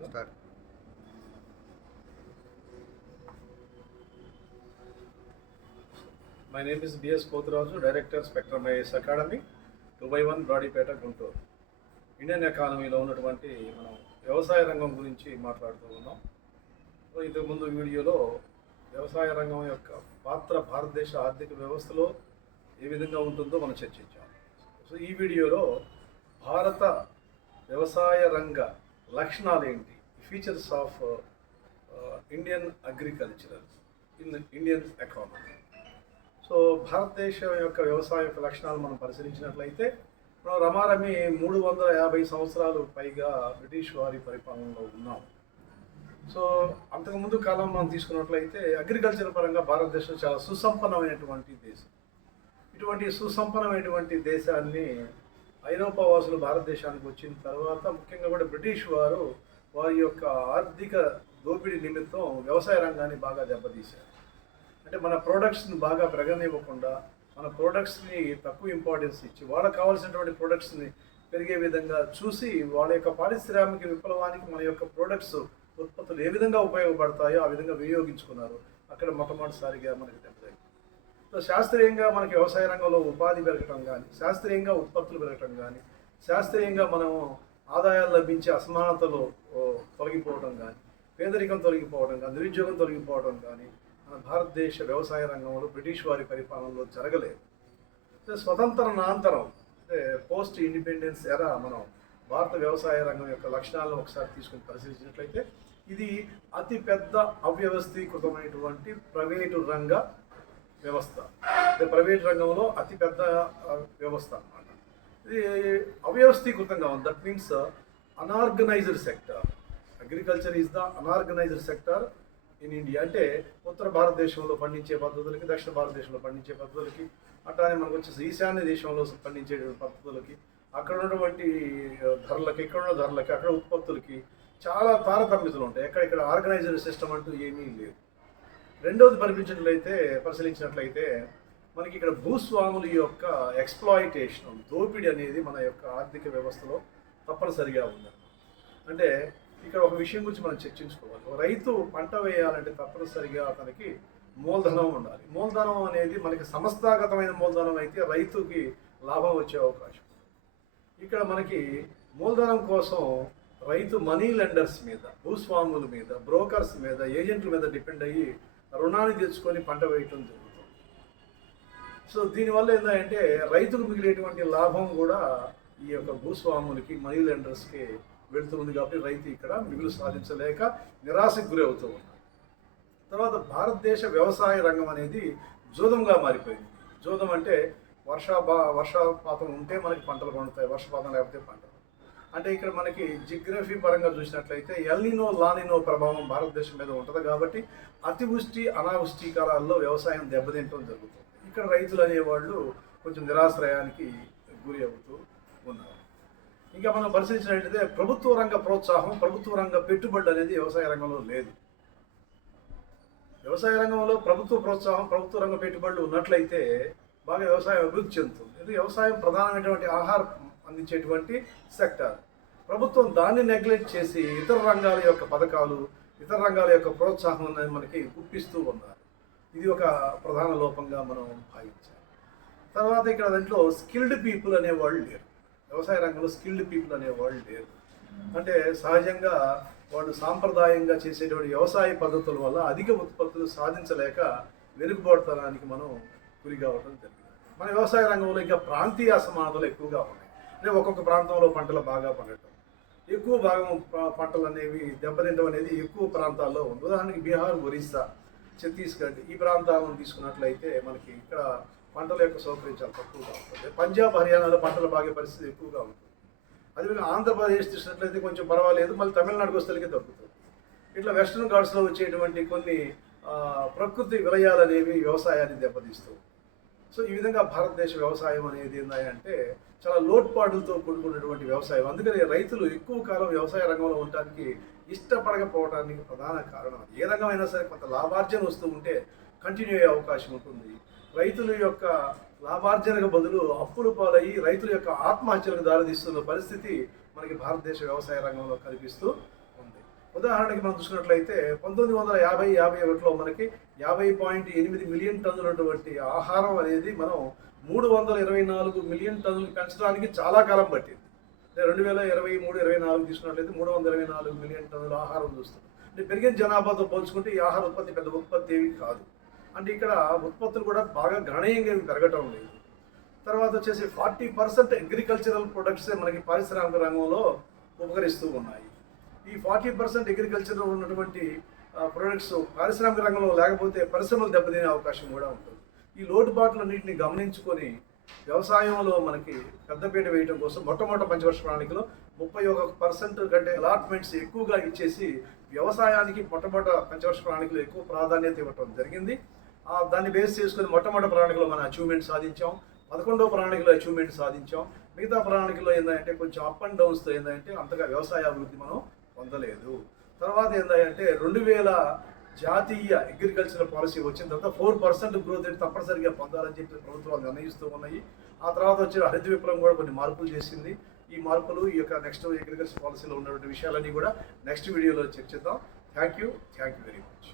Start. My name is B.S. Pothuraju, Director, Spectrum IAS Academy, 2/1 Brodipet Guntur. Indian ఎకానమీలో ఉన్నటువంటి మనం వ్యవసాయ రంగం గురించి మాట్లాడుతూ ఉన్నాం. సో ఇంతకుముందు వీడియోలో వ్యవసాయ రంగం యొక్క పాత్ర భారతదేశ ఆర్థిక వ్యవస్థలో ఏ విధంగా ఉంటుందో మనం చర్చించాం. సో ఈ వీడియోలో భారత వ్యవసాయ రంగ లక్షణాలు ఏంటి, features of Indian agricultural in Indian economy. So భారతదేశం యొక్క వ్యవసాయ యొక్క లక్షణాలు మనం పరిశీలించినట్లయితే మనం రమారమి 350 సంవత్సరాలు పైగా బ్రిటిష్ వారి పరిపాలనలో ఉన్నాం. సో అంతకుముందు కాలం మనం తీసుకున్నట్లయితే అగ్రికల్చర్ పరంగా భారతదేశం చాలా సుసంపన్నమైనటువంటి దేశం. ఇటువంటి సుసంపన్నమైనటువంటి దేశాన్ని ఐరోపా వాసులు భారతదేశానికి వచ్చిన తర్వాత ముఖ్యంగా కూడా బ్రిటిష్ వారు వారి యొక్క ఆర్థిక దోపిడీ నిమిత్తం వ్యవసాయ రంగాన్ని బాగా దెబ్బతీశారు. అంటే మన ప్రోడక్ట్స్ని బాగా పెరగనివ్వకుండా మన ప్రోడక్ట్స్ని తక్కువ ఇంపార్టెన్స్ ఇచ్చి వాళ్ళకి కావాల్సినటువంటి ప్రోడక్ట్స్ని పెరిగే విధంగా చూసి వాళ్ళ యొక్క పారిశ్రామిక విప్లవానికి మన యొక్క ప్రోడక్ట్స్ ఉత్పత్తులు ఏ విధంగా ఉపయోగపడతాయో ఆ విధంగా వినియోగించుకున్నారు. అక్కడ మొట్టమొదటిసారిగా మనకి దెబ్బతింది. సో శాస్త్రీయంగా మనకి వ్యవసాయ రంగంలో ఉపాధి పెరగటం కానీ, శాస్త్రీయంగా ఉత్పత్తులు పెరగటం కానీ, శాస్త్రీయంగా మనం ఆదాయాలు లభించే అసమానతలు తొలగిపోవడం కానీ, పేదరికం తొలగిపోవడం కానీ, నిరుద్యోగం తొలగిపోవడం కానీ మన భారతదేశ వ్యవసాయ రంగంలో బ్రిటిష్ వారి పరిపాలనలో జరగలేదు. స్వతంత్రానంతరం అంటే పోస్ట్ ఇండిపెండెన్స్ ఎరా మనం భారత వ్యవసాయ రంగం యొక్క లక్షణాలను ఒకసారి తీసుకుని పరిశీలించినట్లయితే ఇది అతి పెద్ద అవ్యవస్థీకృతమైనటువంటి ప్రైవేటు రంగ వ్యవస్థ. అంటే ప్రైవేట్ రంగంలో అతి పెద్ద వ్యవస్థ అన్నమాట. ఇది అవ్యవస్థీకృతంగా ఉంది. That means unorganised sector. Agriculture is the unorganised sector in India. అంటే ఉత్తర భారతదేశంలో పండించే పద్ధతులకి, దక్షిణ భారతదేశంలో పండించే పద్ధతులకి, అట్లానే మనకు వచ్చేసి ఈశాన్య దేశంలో పండించే పద్ధతులకి, అక్కడ ఉన్నటువంటి ధరలకి, ఇక్కడ ఉన్న ధరలకి, అక్కడ ఉత్పత్తులకి చాలా తారతమ్యతలు ఉంటాయి. ఎక్కడెక్కడ ఆర్గనైజ్డ్ సిస్టమ్ అంటూ ఏమీ లేదు. రెండవది పరిశీలించినట్లయితే మనకి ఇక్కడ భూస్వాముల యొక్క ఎక్స్ప్లాయిటేషన్, దోపిడీ అనేది మన యొక్క ఆర్థిక వ్యవస్థలో తప్పనిసరిగా ఉంది. అంటే ఇక్కడ ఒక విషయం గురించి మనం చర్చించుకోవాలి. రైతు పంట వేయాలంటే తప్పనిసరిగా అతనికి మూలధనం ఉండాలి. మూలధనం అనేది మనకి సంస్థాగతమైన మూలధనం అయితే రైతుకి లాభం వచ్చే అవకాశం. ఇక్కడ మనకి మూలధనం కోసం రైతు మనీ లెండర్స్ మీద, భూస్వాముల మీద, బ్రోకర్స్ మీద, ఏజెంట్ల మీద డిపెండ్ అయ్యి రుణాన్ని తెచ్చుకొని పంట వేయటం జరుగుతుంది. సో దీనివల్ల ఏంటంటే రైతుకు మిగిలేటువంటి లాభం కూడా ఈ యొక్క భూస్వాములకి, మనీ లెండర్స్కి వెళుతుంది. కాబట్టి రైతు ఇక్కడ మిగులు సాధించలేక నిరాశకు గురి అవుతూ ఉన్నాడు. తర్వాత భారతదేశ వ్యవసాయ రంగం అనేది జోదంగా మారిపోయింది. జోదం అంటే వర్షపాతం ఉంటే మనకి పంటలు పండుతాయి, వర్షపాతం లేకపోతే పంటలు. అంటే ఇక్కడ మనకి జియోగ్రఫీ పరంగా చూసినట్లయితే ఎల్నినో, లానినో ప్రభావం భారతదేశం మీద ఉంటుంది. కాబట్టి అతివృష్టి, అనావృష్టి కాలాల్లో వ్యవసాయం దెబ్బతింటం జరుగుతుంది. ఇక్కడ రైతులు అనేవాళ్ళు కొంచెం నిరాశ్రయానికి గురి అవుతూ ఉన్నారు. ఇంకా మనం పరిశీలించినట్లయితే ప్రభుత్వ రంగ ప్రోత్సాహం, ప్రభుత్వ రంగ పెట్టుబడులు అనేది వ్యవసాయ రంగంలో లేదు. వ్యవసాయ రంగంలో ప్రభుత్వ ప్రోత్సాహం, ప్రభుత్వ రంగ పెట్టుబడులు ఉన్నట్లయితే బాగా వ్యవసాయం అభివృద్ధి చెందుతుంది. ఇది వ్యవసాయం ప్రధానమైనటువంటి ఆహారం అందించేటువంటి సెక్టర్. ప్రభుత్వం దాన్ని నెగ్లెక్ట్ చేసి ఇతర రంగాల యొక్క పథకాలు, ఇతర రంగాల యొక్క ప్రోత్సాహం అనేది మనకి గుప్పిస్తూ ఉన్నారు. ఇది ఒక ప్రధాన లోపంగా మనం భావించాలి. తర్వాత ఇక్కడ దాంట్లో స్కిల్డ్ పీపుల్ అనేవాళ్ళు లేరు. వ్యవసాయ రంగంలో స్కిల్డ్ పీపుల్ అనేవాళ్ళు లేరు. అంటే సహజంగా వాళ్ళు సాంప్రదాయంగా చేసేటువంటి వ్యవసాయ పద్ధతుల వల్ల అధిక ఉత్పత్తులు సాధించలేక వెనుకబడతనానికి మనం గురి కావడం జరిగింది. మన వ్యవసాయ రంగంలో ఇంకా ప్రాంతీయ అసమానతలు ఎక్కువగా ఉన్నాయి. అంటే ఒక్కొక్క ప్రాంతంలో పంటలు బాగా పండటం, ఎక్కువ భాగం పంటలు అనేవి దెబ్బతింటం అనేది ఎక్కువ ప్రాంతాల్లో ఉంది. ఉదాహరణకి బీహార్, ఒరిస్సా, ఛత్తీస్గఢ్ ఈ ప్రాంతాలను తీసుకున్నట్లయితే మనకి ఇక్కడ పంటల యొక్క సౌకర్యం చాలా తక్కువగా ఉంటుంది. పంజాబ్, హర్యానాలో పంటలు బాగే పరిస్థితి ఎక్కువగా ఉంటుంది. అదేవిధంగా ఆంధ్రప్రదేశ్ చూసినట్లయితే కొంచెం పర్వాలేదు, మళ్ళీ తమిళనాడుకు వస్తేకే తగ్గుతుంది. ఇట్లా వెస్ట్రన్ ఘాట్స్లో వచ్చేటువంటి కొన్ని ప్రకృతి విలయాలు అనేవి వ్యవసాయాన్ని దెబ్బతీస్తూ. సో ఈ విధంగా భారతదేశ వ్యవసాయం అనేది ఏంటంటే చాలా లోట్పాటులతో కూడుకున్నటువంటి వ్యవసాయం. అందుకని రైతులు ఎక్కువ కాలం వ్యవసాయ రంగంలో ఉండటానికి ఇష్టపడకపోవడానికి ప్రధాన కారణం. ఏ రంగమైనా సరే కొంత లాభార్జన వస్తూ ఉంటే కంటిన్యూ అయ్యే అవకాశం ఉంటుంది. రైతుల యొక్క లాభార్జనకు బదులు అప్పులు పాలయ్యి రైతుల యొక్క ఆత్మహత్యలకు దారితీస్తున్న పరిస్థితి మనకి భారతదేశ వ్యవసాయ రంగంలో కనిపిస్తూ ఉంది. ఉదాహరణకి మనం చూసుకున్నట్లయితే 1950-51లో మనకి 50.8 మిలియన్ టన్నులు ఉన్నటువంటి ఆహారం అనేది మనం 324 మిలియన్ టన్నులు పెంచడానికి చాలా కాలం పట్టింది. అంటే 2023-24 తీసుకున్నట్లయితే 324 మిలియన్ టన్నుల ఆహారం చూస్తాం. అంటే పెరిగిన జనాభాతో పోల్చుకుంటే ఈ ఆహార ఉత్పత్తి పెద్ద ఉత్పత్తి ఏవి కాదు. అంటే ఇక్కడ ఉత్పత్తులు కూడా బాగా గణనీయంగా పెరగటం లేదు. తర్వాత వచ్చేసి 40% అగ్రికల్చరల్ ప్రొడక్ట్సే మనకి పారిశ్రామిక రంగంలో ఉపకరిస్తూ ఉన్నాయి. ఈ 40% అగ్రికల్చర్లో ఉన్నటువంటి ప్రొడక్ట్స్ పారిశ్రామిక రంగంలో లేకపోతే పరిశ్రమలు దెబ్బతినే అవకాశం కూడా ఉంటుంది. ఈ లోటుబాట్లన్నింటినీ గమనించుకొని వ్యవసాయంలో మనకి పెద్దపీట వేయడం కోసం మొట్టమొదటి పంచవర్ష ప్రణాళికలో 31% కంటే అలాట్మెంట్స్ ఎక్కువగా ఇచ్చేసి వ్యవసాయానికి మొట్టమొదటి పంచవర్ష ప్రణాళికలో ఎక్కువ ప్రాధాన్యత ఇవ్వడం జరిగింది. దాన్ని బేస్ చేసుకుని మొట్టమొదటి ప్రణాళికలో మనం అచీవ్మెంట్ సాధించాం. 11వ ప్రణాళికలో అచీవ్మెంట్ సాధించాం. మిగతా ప్రణాళికలో ఏంటంటే కొంచెం అప్ అండ్ డౌన్స్తో ఏంటంటే అంతగా వ్యవసాయ అభివృద్ధి మనం పొందలేదు. తర్వాత ఏంటంటే 2000 జాతీయ అగ్రికల్చరల్ పాలసీ వచ్చిన తర్వాత 4% గ్రోత్ రేట్ తప్పనిసరిగా పొందాలని చెప్పి ప్రభుత్వాలు నిర్ణయిస్తూ ఉన్నాయి. ఆ తర్వాత వచ్చే హరిత విప్లవం కూడా కొన్ని మార్పులు చేసింది. ఈ మార్పులు ఈ యొక్క నెక్స్ట్ అగ్రికల్చర్ పాలసీలో ఉన్నటువంటి విషయాలన్నీ కూడా నెక్స్ట్ వీడియోలో చర్చిద్దాం. Thank you very much.